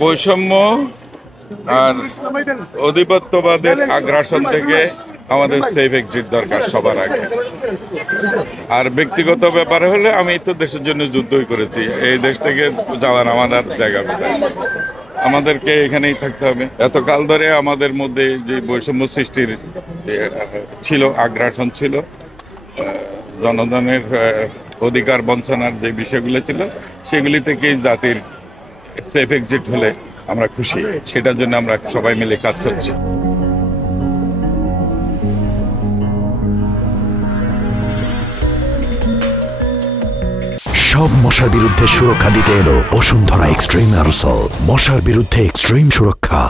বৈষম্য আর আধিপত্যবাদের আগ্রাসন থেকে আমাদের সেফ এক্সিট দরকার সবার আগে। আর ব্যক্তিগত ব্যাপারে হলে আমি তো দেশের জন্য যুদ্ধই করেছি, এই দেশ থেকে যাওয়ার আমার আর জায়গা নেই। আমাদেরকে এখানেই থাকতে হবে। এতকাল ধরে আমাদের মধ্যে যে বৈষম্য সৃষ্টির ছিল, আগ্রাসন ছিল, জনগণের অধিকার বঞ্চনার যে বিষয়গুলো ছিল, সেগুলি থেকেই জাতির সেফ এক্সিট হলে আমরা খুশি। সেটার জন্য আমরা সবাই মিলে কাজ করছি। সব মশার বিরুদ্ধে সুরক্ষা দিতে এলো বসুন্ধরা এক্সট্রিম অ্যারোসল। মশার বিরুদ্ধে এক্সট্রিম সুরক্ষা।